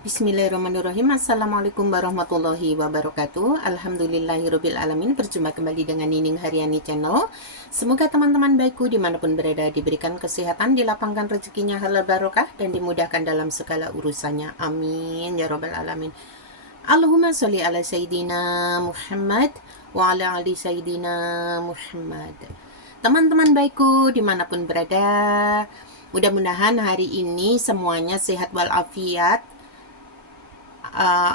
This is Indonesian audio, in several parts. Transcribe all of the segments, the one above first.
Bismillahirrahmanirrahim. Assalamualaikum warahmatullahi wabarakatuh. Alhamdulillahirrabbilalamin. Berjumpa kembali dengan Nining Haryani Channel. Semoga teman-teman baikku dimanapun berada diberikan kesehatan, dilapangkan rezekinya halal barokah, dan dimudahkan dalam segala urusannya. Amin ya rabbal alamin. Allahumma sholli ala Sayyidina Muhammad wa ala ali Sayyidina Muhammad. Teman-teman baikku dimanapun berada, mudah-mudahan hari ini semuanya sehat walafiat,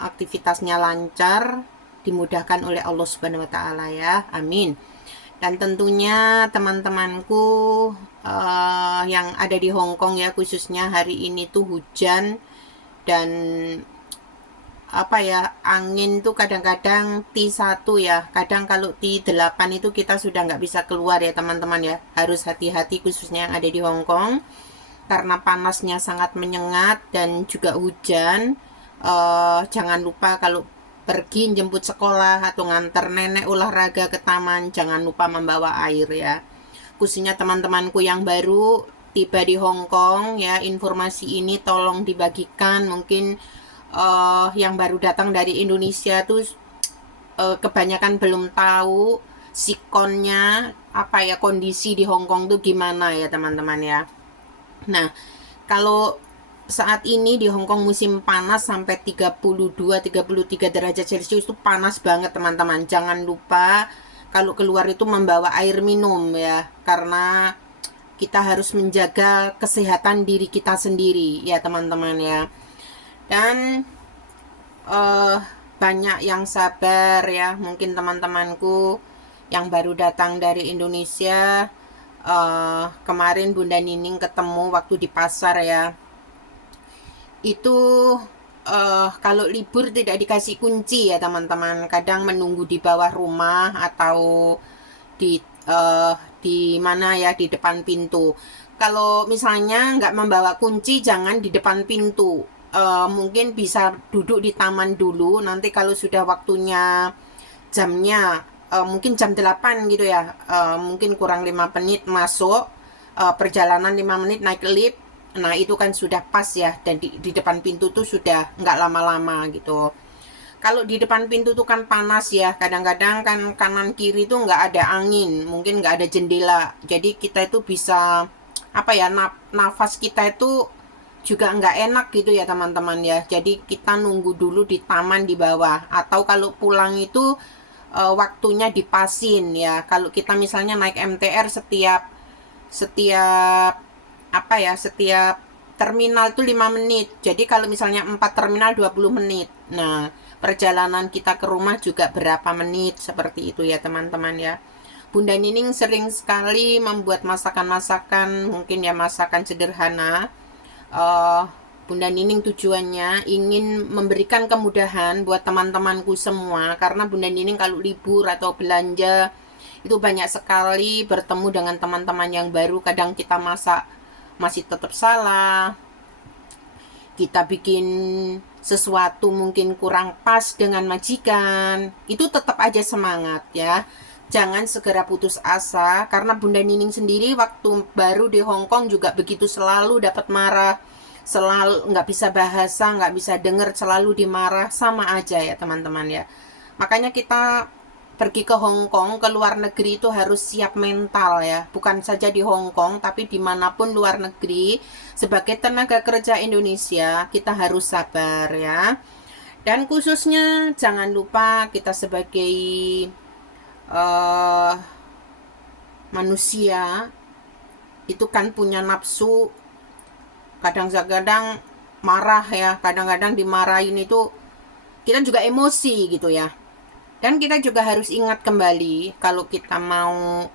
aktivitasnya lancar, dimudahkan oleh Allah Subhanahu wa taala ya. Amin. Dan tentunya teman-temanku yang ada di Hong Kong ya, khususnya hari ini tuh hujan dan angin tuh kadang-kadang T1 ya. Kadang kalau T8 itu kita sudah nggak bisa keluar ya teman-teman ya. Harus hati-hati khususnya yang ada di Hong Kong karena panasnya sangat menyengat dan juga hujan. Jangan lupa kalau pergi jemput sekolah atau nganter nenek olahraga ke taman, jangan lupa membawa air ya. Khususnya teman-temanku yang baru tiba di Hong Kong ya, informasi ini tolong dibagikan. Mungkin yang baru datang dari Indonesia tuh kebanyakan belum tahu sikonnya kondisi di Hong Kong tuh gimana ya teman-teman ya. Nah, kalau saat ini di Hong Kong musim panas sampai 32-33 derajat Celcius itu panas banget teman-teman. Jangan lupa kalau keluar itu membawa air minum ya, karena kita harus menjaga kesehatan diri kita sendiri ya teman-teman ya. Dan banyak yang sabar ya, mungkin teman-temanku yang baru datang dari Indonesia. Kemarin Bunda Nining ketemu waktu di pasar ya, itu kalau libur tidak dikasih kunci ya teman-teman, kadang menunggu di bawah rumah atau di mana ya, di depan pintu. Kalau misalnya nggak membawa kunci, jangan di depan pintu. Mungkin bisa duduk di taman dulu, nanti kalau sudah waktunya jamnya mungkin jam 8 gitu ya, mungkin kurang 5 menit masuk, perjalanan 5 menit naik lift. Nah itu kan sudah pas ya, dan di depan pintu tuh sudah nggak lama-lama gitu. Kalau di depan pintu tuh kan panas ya, kadang-kadang kan kanan kiri tuh nggak ada angin, mungkin nggak ada jendela, jadi kita itu bisa nafas kita itu juga nggak enak gitu ya teman-teman ya. Jadi kita nunggu dulu di taman di bawah, atau kalau pulang itu waktunya dipasin ya. Kalau kita misalnya naik MTR setiap setiap setiap terminal itu 5 menit. Jadi kalau misalnya 4 terminal 20 menit. Nah, perjalanan kita ke rumah juga berapa menit, seperti itu ya teman-teman ya. Bunda Nining sering sekali membuat masakan-masakan, mungkin ya masakan sederhana. Bunda Nining tujuannya ingin memberikan kemudahan buat teman-temanku semua, karena Bunda Nining kalau libur atau belanja itu banyak sekali bertemu dengan teman-teman yang baru. Kadang kita masak masih tetap salah, kita bikin sesuatu mungkin kurang pas dengan majikan, itu tetap aja semangat ya. Jangan segera putus asa, karena Bunda Nining sendiri waktu baru di Hong Kong juga begitu, selalu dapat marah, selalu nggak bisa bahasa, nggak bisa denger, selalu dimarah, sama aja ya teman-teman ya. Makanya kita pergi ke Hong Kong, ke luar negeri itu harus siap mental ya. Bukan saja di Hong Kong, tapi dimanapun luar negeri, sebagai tenaga kerja Indonesia, kita harus sabar ya. Dan khususnya jangan lupa kita sebagai manusia itu kan punya nafsu, kadang-kadang marah ya, kadang-kadang dimarahin itu kita juga emosi gitu ya. Dan kita juga harus ingat kembali, kalau kita mau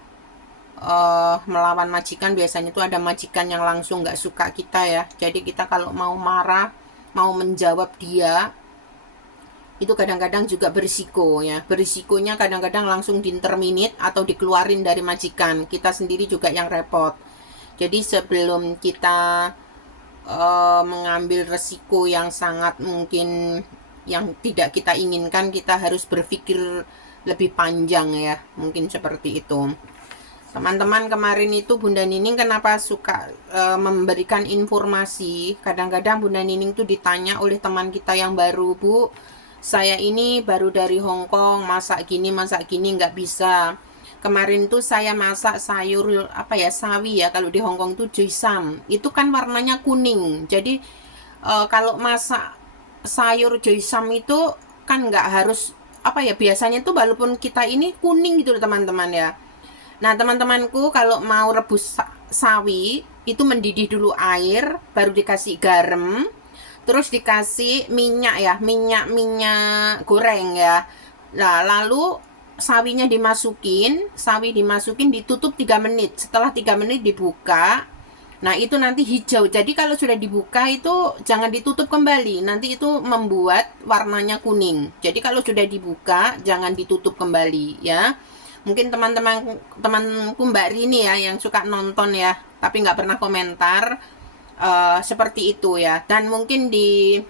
melawan majikan, biasanya itu ada majikan yang langsung nggak suka kita ya. Jadi kita kalau mau marah, mau menjawab dia, itu kadang-kadang juga berisiko ya. Berisikonya kadang-kadang langsung di-terminate atau dikeluarin dari majikan. Kita sendiri juga yang repot. Jadi sebelum kita mengambil resiko yang sangat mungkin yang tidak kita inginkan, kita harus berpikir lebih panjang ya, mungkin seperti itu. Teman-teman, kemarin itu Bunda Nining kenapa suka memberikan informasi. Kadang-kadang Bunda Nining tuh ditanya oleh teman kita yang baru, Bu, saya ini baru dari Hong Kong, masak gini nggak bisa. Kemarin tuh saya masak sayur apa ya, sawi ya, kalau di Hong Kong tuh juisam. Itu kan warnanya kuning. Jadi kalau masak sayur juisam itu kan nggak harus apa ya, biasanya tuh walaupun kita ini kuning gitu loh teman-teman ya. Nah, teman-temanku, kalau mau rebus sawi, itu mendidih dulu air, baru dikasih garam, terus dikasih minyak ya, minyak goreng ya. Nah, lalu sawi dimasukin, ditutup 3 menit. Setelah 3 menit dibuka. Nah, itu nanti hijau. Jadi kalau sudah dibuka itu jangan ditutup kembali. Nanti itu membuat warnanya kuning. Jadi kalau sudah dibuka jangan ditutup kembali ya. Mungkin temanku Mbak Rini ya yang suka nonton ya, tapi nggak pernah komentar, seperti itu ya. Dan mungkin di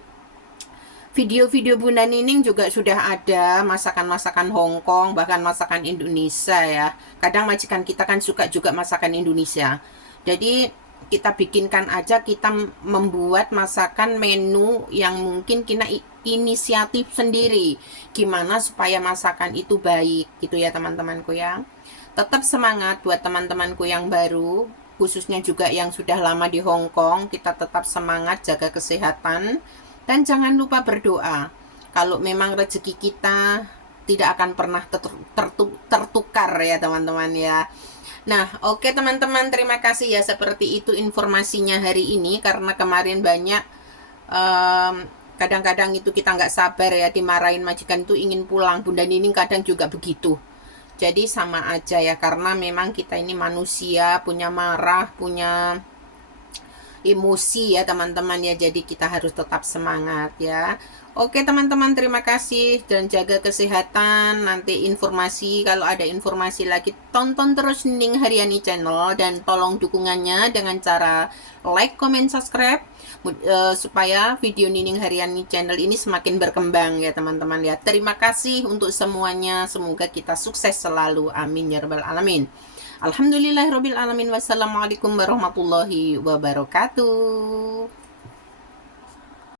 video-video Bunda Nining juga sudah ada masakan-masakan Hong Kong, bahkan masakan Indonesia ya. Kadang majikan kita kan suka juga masakan Indonesia. Jadi kita bikinkan aja, kita membuat masakan menu yang mungkin kita inisiatif sendiri, gimana supaya masakan itu baik gitu ya teman-temanku ya. Tetap semangat buat teman-temanku yang baru, khususnya juga yang sudah lama di Hong Kong. Kita tetap semangat, jaga kesehatan, dan jangan lupa berdoa. Kalau memang rezeki kita tidak akan pernah tertukar ya teman-teman ya. Nah, oke teman-teman, terima kasih ya. Seperti itu informasinya hari ini, karena kemarin banyak kadang-kadang itu kita nggak sabar ya, dimarahin majikan itu ingin pulang. Bunda Nining kadang juga begitu. Jadi sama aja ya, karena memang kita ini manusia, punya marah, punya emosi ya teman-teman ya. Jadi kita harus tetap semangat ya. Oke teman-teman, terima kasih dan jaga kesehatan. Nanti informasi, kalau ada informasi lagi, tonton terus Nining Haryani Channel, dan tolong dukungannya dengan cara like, comment, subscribe, supaya video Nining Haryani Channel ini semakin berkembang ya teman-teman ya. Terima kasih untuk semuanya, semoga kita sukses selalu, amin ya rabbal alamin. Alhamdulillahirabbil alamin. Wassalamualaikum warahmatullahi wabarakatuh.